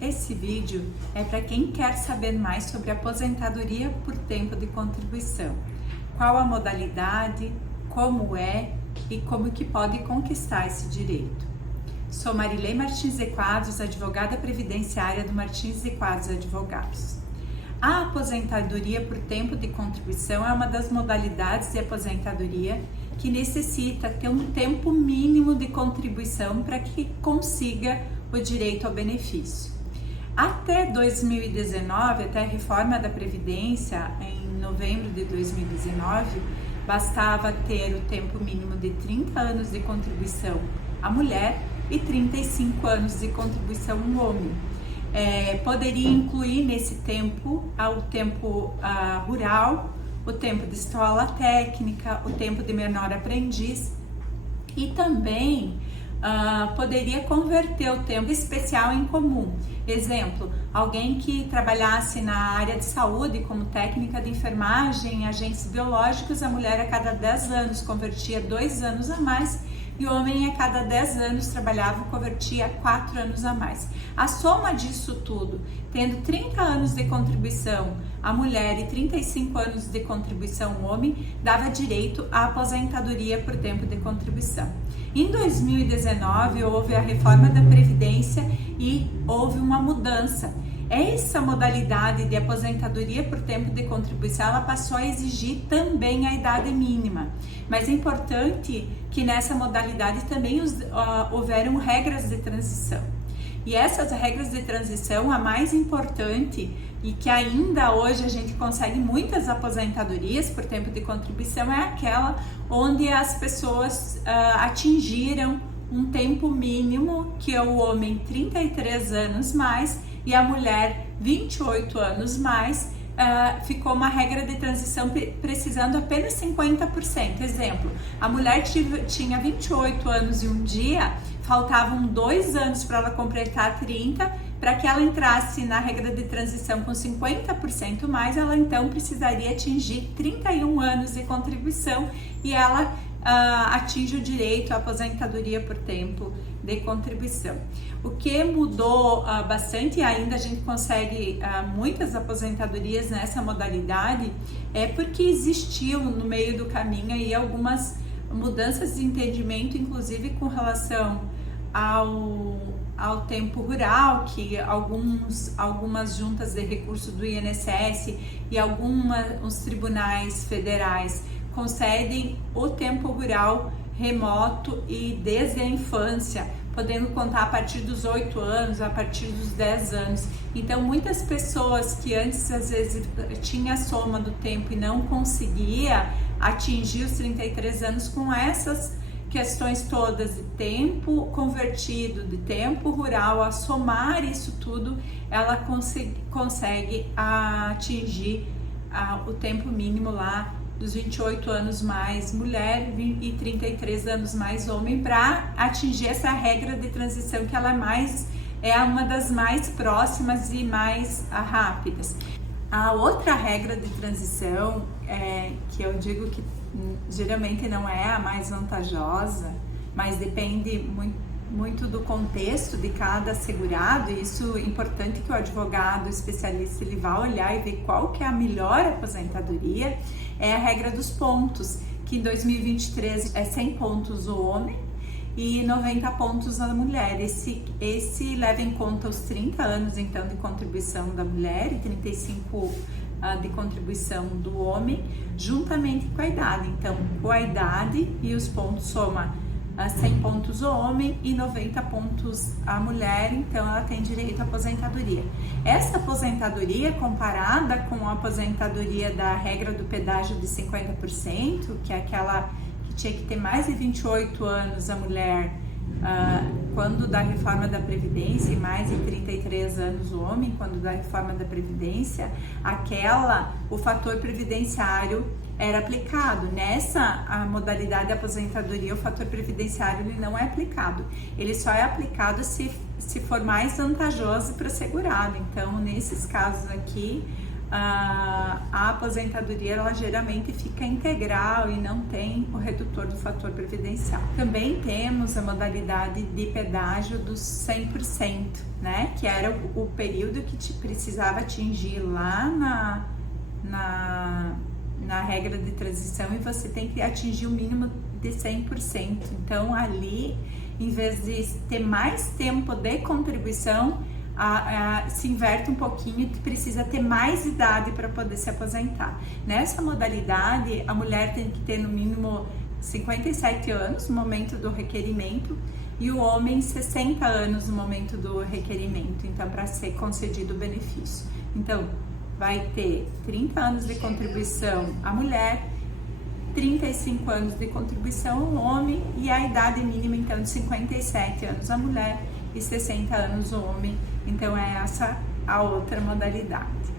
Esse vídeo é para quem quer saber mais sobre aposentadoria por tempo de contribuição. Qual a modalidade, como é e como que pode conquistar esse direito. Sou Marilei Martins de Quadros, advogada previdenciária do Martins de Quadros Advogados. A aposentadoria por tempo de contribuição é uma das modalidades de aposentadoria que necessita ter um tempo mínimo de contribuição para que consiga o direito ao benefício. Até 2019, até a reforma da Previdência, em novembro de 2019, bastava ter o tempo mínimo de 30 anos de contribuição a mulher e 35 anos de contribuição ao homem. Poderia incluir nesse tempo o tempo rural, o tempo de escola técnica, o tempo de menor aprendiz e também poderia converter o tempo especial em comum. Exemplo, alguém que trabalhasse na área de saúde como técnica de enfermagem, agentes biológicos, a mulher a cada 10 anos convertia 2 anos a mais e o homem a cada 10 anos trabalhava e convertia 4 anos a mais. A soma disso tudo, tendo 30 anos de contribuição a mulher e 35 anos de contribuição ao homem, dava direito à aposentadoria por tempo de contribuição. Em 2019 houve a reforma da Previdência e houve uma mudança. Essa modalidade de aposentadoria por tempo de contribuição, ela passou a exigir também a idade mínima. Mas é importante que nessa modalidade também houveram regras de transição. E essas regras de transição, a mais importante e que ainda hoje a gente consegue muitas aposentadorias por tempo de contribuição é aquela onde as pessoas atingiram um tempo mínimo, que é o homem 33 anos mais e a mulher 28 anos mais, ficou uma regra de transição precisando apenas 50%. Exemplo, a mulher tinha 28 anos e um dia, faltavam 2 anos para ela completar 30, para que ela entrasse na regra de transição com 50% mais, ela então precisaria atingir 31 anos de contribuição e ela atinge o direito à aposentadoria por tempo de contribuição. O que mudou bastante e ainda a gente consegue muitas aposentadorias nessa modalidade é porque existiu no meio do caminho aí algumas mudanças de entendimento, inclusive com relação ao tempo rural, que algumas juntas de recurso do INSS e alguns tribunais federais concedem o tempo rural remoto e desde a infância, podendo contar a partir dos 8 anos, a partir dos 10 anos. Então, muitas pessoas que antes, às vezes, tinha a soma do tempo e não conseguia atingir os 33 anos com essas questões todas de tempo convertido, de tempo rural, a somar isso tudo, ela consegue atingir o tempo mínimo lá dos 28 anos mais mulher e 33 anos mais homem, para atingir essa regra de transição que ela é uma das mais próximas e mais rápidas. A outra regra de transição, que eu digo que geralmente não é a mais vantajosa, mas depende muito do contexto de cada segurado, e isso é importante que o advogado especialista ele vá olhar e ver qual que é a melhor aposentadoria, é a regra dos pontos, que em 2023 é 100 pontos o homem e 90 pontos a mulher. Esse leva em conta os 30 anos então de contribuição da mulher e 35 de contribuição do homem, juntamente com a idade. Então, com a idade e os pontos soma 100 pontos o homem e 90 pontos a mulher, então ela tem direito à aposentadoria. Essa aposentadoria, comparada com a aposentadoria da regra do pedágio de 50%, que é aquela que tinha que ter mais de 28 anos a mulher quando da reforma da Previdência e mais de 33 anos o homem quando da reforma da Previdência, o fator previdenciário era aplicado. Nessa modalidade de aposentadoria, o fator previdenciário ele não é aplicado. Ele só é aplicado se for mais vantajoso para o segurado. Então, nesses casos aqui, a aposentadoria ela geralmente fica integral e não tem o redutor do fator previdencial. Também temos a modalidade de pedágio dos 100%, né? Que era o período que te precisava atingir lá na regra de transição e você tem que atingir o mínimo de 100%. Então ali, em vez de ter mais tempo de contribuição, se inverte um pouquinho e precisa ter mais idade para poder se aposentar. Nessa modalidade, a mulher tem que ter no mínimo 57 anos no momento do requerimento e o homem 60 anos no momento do requerimento, então para ser concedido o benefício. Então, vai ter 30 anos de contribuição a mulher, 35 anos de contribuição o homem e a idade mínima então de 57 anos a mulher e 60 anos o homem. Então é essa a outra modalidade.